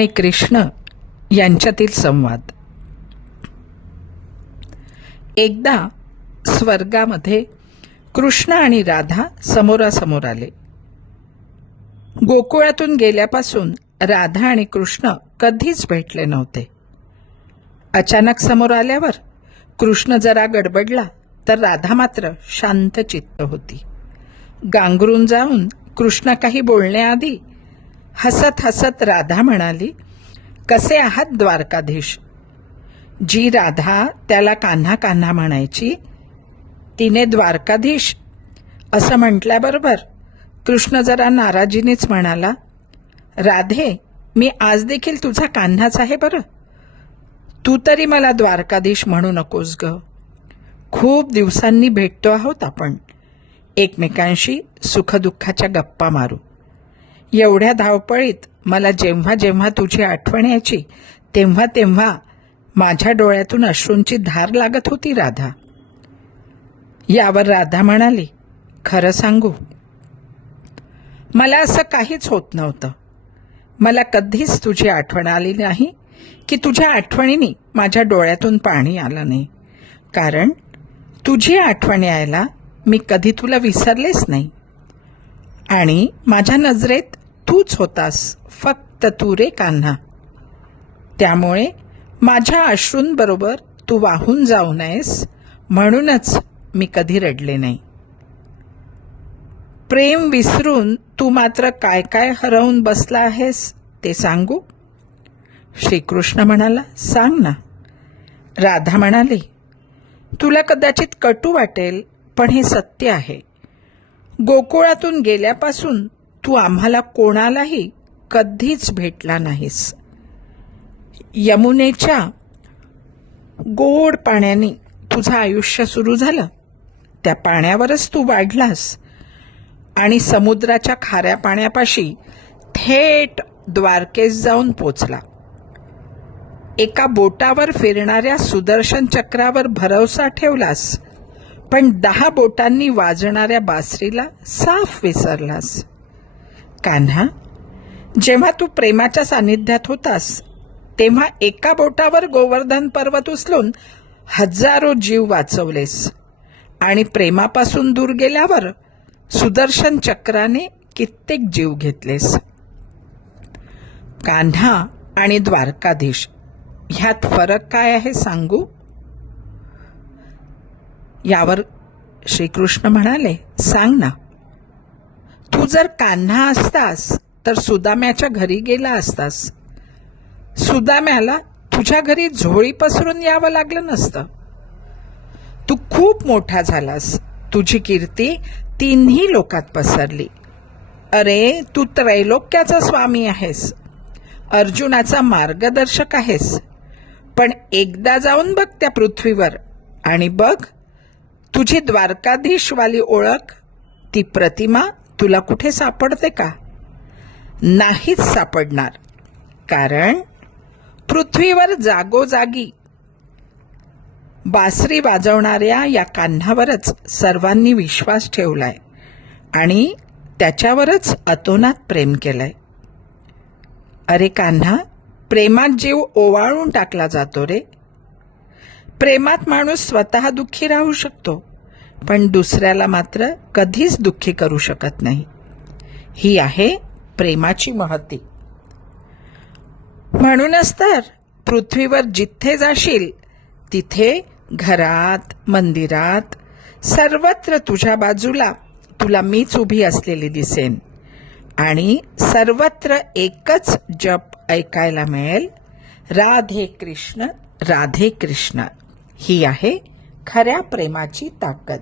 आणि कृष्ण यांच्यातील संवाद. एकदा स्वर्गामध्ये कृष्ण आणि राधा समोरासमोर आले. गोकुळातून गेल्यापासून राधा आणि कृष्ण कधीच भेटले नव्हते. अचानक समोर आल्यावर कृष्ण जरा गडबडला तर राधा मात्र शांतचित्त होती. गांगरून जाऊन कृष्ण काही बोलण्याआधी हसत हसत राधा म्हणाली, "कसे आहात द्वारकाधीश?" जी राधा त्याला कान्हा कान्हा म्हणायची, तिने द्वारकाधीश असं म्हटल्याबरोबर कृष्ण जरा नाराजीनेच म्हणाला, "राधे, मी आज देखील तुझा कान्हाच आहे बरं. तू तरी मला द्वारकाधीश म्हणू नकोस ग. खूप दिवसांनी भेटतो आहोत आपण. एकमेकांशी सुखदुःखाच्या गप्पा मारू. एवढ्या धावपळीत मला जेव्हा जेव्हा तुझी आठवण यायची तेव्हा तेव्हा माझ्या डोळ्यातून अश्रूंची धार लागत होती राधा." यावर राधा म्हणाली, "खरं सांगू, मला असं काहीच होत नव्हतं. मला कधीच तुझी आठवण आली नाही की तुझ्या आठवणीने माझ्या डोळ्यातून पाणी आलं नाही. कारण तुझी आठवण यायला मी कधी तुला विसरलेच नाही. आणि माझ्या नजरेत तूच होतास, फक्त तू रे कान्हा. त्यामुळे माझ्या अश्रूंबरोबर तू वाहून जाऊ नयेस म्हणूनच मी कधी रडले नाही. प्रेम विसरून तू मात्र काय काय हरवून बसला आहेस ते सांगू?" श्रीकृष्ण म्हणाला, "सांग ना." राधा म्हणाली, "तुला कदाचित कटू वाटेल, पण हे सत्य आहे. गोकुळातून गेल्यापासून तू आम्हाला कोणालाही कधीच भेटला नाहीस. यमुनेच्या गोड पाण्याने तुझं आयुष्य सुरू झालं, त्या पाण्यावरच तू वाढलास आणि समुद्राच्या खाऱ्या पाण्यापाशी थेट द्वारकेस जाऊन पोचला. एका बोटावर फिरणाऱ्या सुदर्शन चक्रावर भरवसा ठेवलास, पण 10 बोटांनी वाजणाऱ्या बासरीला साफ विसरलास. कान्हा, जेव्हा तू प्रेमाच्या सानिध्यात होतास तेव्हा एका बोटावर गोवर्धन पर्वत उचलून हजारो जीव वाचवलेस आणि प्रेमापासून दूर गेल्यावर सुदर्शन चक्राने कित्येक जीव घेतलेस. कान्हा आणि द्वारकाधीश ह्यात फरक काय आहे सांगू?" यावर श्रीकृष्ण म्हणाले, "सांग ना. तू जर कान्हा असतास तर सुदाम्याच्या घरी गेला असतास. सुदाम्याला तुझ्या घरी झोळी पसरून यावं लागलं नसतं. तू खूप मोठा झालास. तुझी कीर्ती 3ही लोकात पसरली. अरे, तू त्रैलोक्याचा स्वामी आहेस, अर्जुनाचा मार्गदर्शक आहेस. पण एकदा जाऊन बघ त्या पृथ्वीवर आणि बघ, तुझी द्वारकाधीशवाली ओळख, ती प्रतिमा तुला कुठे सापडते का? नाहीच सापडणार. कारण पृथ्वीवर जागोजागी बासरी वाजवणाऱ्या या कान्हावरच सर्वांनी विश्वास ठेवलाय आणि त्याच्यावरच अतोनात प्रेम केलंय. अरे कान्हा, प्रेमात जीव ओवाळून टाकला जातो रे. प्रेमात माणूस स्वतः दुःखी राहू शकतो, पण दुसऱ्याला मात्र कधीच दुःखी करू शकत नाही. ही आहे प्रेमाची महती. म्हणूनच तर पृथ्वीवर जिथे जाशील तिथे, घरात, मंदिरात, सर्वत्र तुझ्या बाजूला तुला मीच उभी असलेली दिसेन आणि सर्वत्र एकच जप ऐकायला मिळेल, राधे कृष्ण, राधे कृष्ण. ही आहे खऱ्या प्रेमाची ताकद.